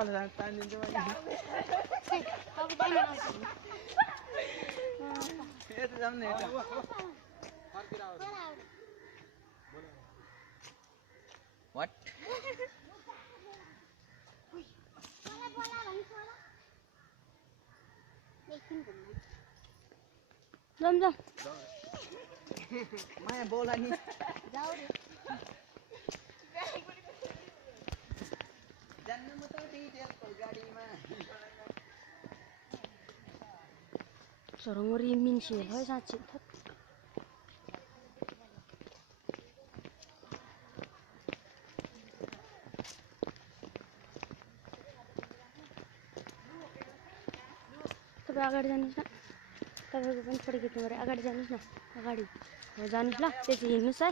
बाबालाई टाइम दिन्छ मैले यता जाऊँ न यता What? जाऊँ जाऊँ माया बोला नि जाऊ रे जान्नु म त डिटेलको गाडीमा सरंगरी मिन्सी है साँच्चै तपाईँ अगाडि जानुहोस् न तपाईँको पनि फोटो खिच्नु पऱ्यो अगाडि जानुहोस् न अगाडि हो जानुहोस् ल त्यति हिँड्नुहोस् है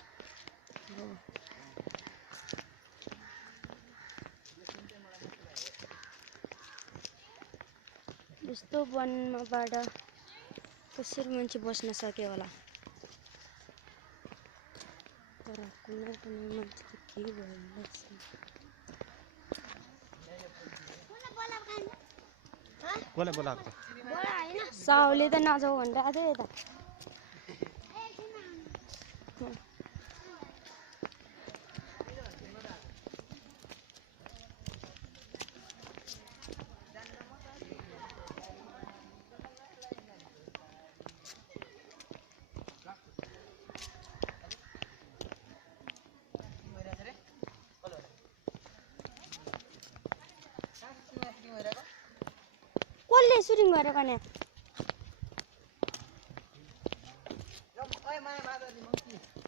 यस्तो वनमाबाट कसरी मान्छे बस्न सक्यो होला तर कुनै पनि मान्छेले के भइरहेछ कसले बोलाएको साउले त नजाऊ भनिरहेको थियो यता कसले सुटिङ गरेको नि ओए माया मादर नि